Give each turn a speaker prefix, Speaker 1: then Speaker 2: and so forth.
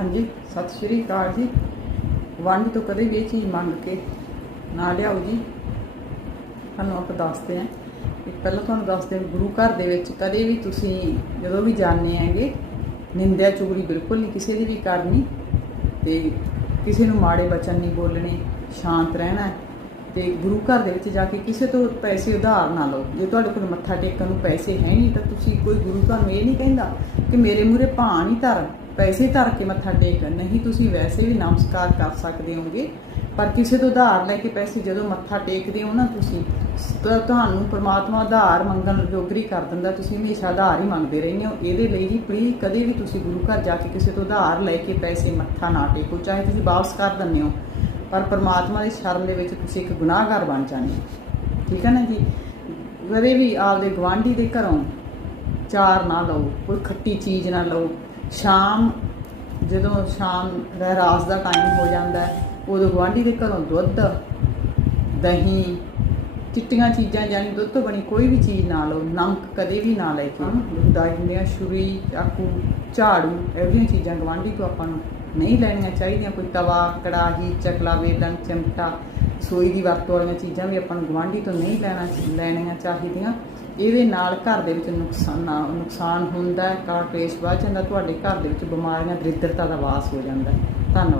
Speaker 1: ਹਾਂਜੀ, ਸਤਿ ਸ਼੍ਰੀ ਅਕਾਲ ਜੀ। ਵੰਡ ਤੋਂ ਕਦੇ ਵੀ ਇਹ ਚੀਜ਼ ਮੰਗ ਕੇ ਨਾ ਲਿਆਓ ਜੀ। ਤੁਹਾਨੂੰ ਆਪਾਂ ਦੱਸਦੇ ਆਂ ਕਿ ਪਹਿਲਾਂ ਤੁਹਾਨੂੰ ਦੱਸਦੇ ਹਾਂ, ਗੁਰੂ ਘਰ ਦੇ ਵਿੱਚ ਕਦੇ ਵੀ ਤੁਸੀਂ ਜਦੋਂ ਵੀ ਜਾਂਦੇ ਆਂਗੇ ਨਿੰਦਿਆ ਚੁਗਲੀ ਬਿਲਕੁਲ ਨਹੀਂ ਕਿਸੇ ਦੀ ਵੀ ਕਰਨੀ। ਤੇ ਕਿਸੇ ਨੂੰ ਮਾੜੇ ਬਚਨ ਨਹੀਂ ਬੋਲਣੇ, ਸ਼ਾਂਤ ਰਹਿਣਾ। ਹੈ ਤੇ ਗੁਰੂ ਘਰ ਦੇ ਵਿੱਚ ਜਾ ਕੇ ਕਿਸੇ ਤੋਂ ਪੈਸੇ ਉਧਾਰ ਨਾ ਲਓ। ਜੇ ਤੁਹਾਡੇ ਕੋਲ ਮੱਥਾ ਟੇਕਣ ਨੂੰ ਪੈਸੇ ਹੈ ਨਹੀਂ, ਤਾਂ ਤੁਸੀਂ ਕੋਈ ਗੁਰੂ ਤੁਹਾਨੂੰ ਇਹ ਨਹੀਂ ਕਹਿੰਦਾ ਕਿ ਮੇਰੇ ਮੂਰੇ ਭਾਂ ਨਹੀਂ ਧਰ ਪੈਸੇ ਧਰ ਕੇ ਮੱਥਾ ਟੇਕ ਨਹੀਂ, ਤੁਸੀਂ ਵੈਸੇ ਵੀ ਨਮਸਕਾਰ ਕਰ ਸਕਦੇ ਹੋਗੇ ਪਰ ਕਿਸੇ ਤੋਂ ਉਧਾਰ ਲੈ ਕੇ ਪੈਸੇ ਜਦੋਂ ਮੱਥਾ ਟੇਕਦੇ ਹੋ ਨਾ ਤੁਸੀਂ ਤੁਹਾਨੂੰ ਪ੍ਰਮਾਤਮਾ ਉਧਾਰ ਮੰਗਣ ਜੋਗਰੀ ਕਰ ਦਿੰਦਾ, ਤੁਸੀਂ ਹਮੇਸ਼ਾ ਉਧਾਰ ਹੀ ਮੰਗਦੇ ਰਹਿੰਦੇ ਹੋ। ਇਹਦੇ ਲਈ ਹੀ ਪਲੀਜ਼ ਕਦੇ ਵੀ ਤੁਸੀਂ ਗੁਰੂ ਘਰ ਜਾ ਕੇ ਕਿਸੇ ਤੋਂ ਉਧਾਰ ਲੈ ਕੇ ਪੈਸੇ ਮੱਥਾ ਨਾ ਟੇਕੋ, ਚਾਹੇ ਤੁਸੀਂ ਵਾਪਸ ਕਰ ਦਿੰਦੇ ਹੋ, ਪਰ ਪ੍ਰਮਾਤਮਾ ਦੀ ਸ਼ਰਨ ਦੇ ਵਿੱਚ ਤੁਸੀਂ ਇੱਕ ਗੁਨਾਹਗਾਰ ਬਣ ਜਾਂਦੇ ਹੋ। ਠੀਕ ਹੈ ਨਾ ਜੀ? ਕਦੇ ਵੀ ਆਪਦੇ ਗਵਾਂਢੀ ਦੇ ਘਰੋਂ ਚਾਰ ਨਾ ਲਓ, ਕੋਈ ਖੱਟੀ ਚੀਜ਼ ਨਾ ਲਓ ਸ਼ਾਮ, ਜਦੋਂ ਸ਼ਾਮ ਦਾ ਰਹਿਰਾਸ ਦਾ ਟਾਈਮ ਹੋ ਜਾਂਦਾ ਉਦੋਂ ਗਵਾਂਢੀ ਦੇ ਘਰੋਂ ਦੁੱਧ, ਦਹੀਂ ਚਿੱਟੀਆਂ ਚੀਜ਼ਾਂ ਯਾਨੀ ਦੁੱਧ ਤੋਂ ਬਣੀ ਕੋਈ ਵੀ ਚੀਜ਼ ਨਾ ਲਓ ਨਮਕ ਕਦੇ ਵੀ ਨਾ ਲੈ ਕੇ। ਦਾਈਆਂ ਛੁਰੀ ਚਾਕੂ ਝਾੜੂ ਜਿਹੀਆਂ ਚੀਜ਼ਾਂ ਗਵਾਂਢੀ ਤੋਂ ਆਪਾਂ ਨੂੰ ਨਹੀਂ ਲੈਣੀਆਂ ਚਾਹੀਦੀਆਂ। ਕੋਈ ਤਵਾ ਕੜਾਹੀ ਚਕਲਾ ਵੇਲਣ ਚਮਟਾ ਸੋਈ ਦੀ ਵਰਤੋਂ ਵਾਲੀਆਂ ਚੀਜ਼ਾਂ ਵੀ ਆਪਾਂ ਨੂੰ ਗਵਾਂਢੀ ਤੋਂ ਨਹੀਂ ਲੈਣਾ ਲੈਣੀਆਂ ਚਾਹੀਦੀਆਂ। ਇਹਦੇ ਨਾਲ ਘਰ ਦੇ ਵਿੱਚ ਨੁਕਸਾਨ ਨੁਕਸਾਨ ਹੁੰਦਾ ਹੈ ਕਾਕਲੇਸ਼ ਵੱਧ ਜਾਂਦਾ ਤੁਹਾਡੇ ਘਰ ਦੇ ਵਿੱਚ ਬਿਮਾਰੀਆਂ ਦਰਿਦਰਤਾ ਦਾ ਵਾਸ ਹੋ ਜਾਂਦਾ ਹੈ। ਧੰਨਵਾਦ।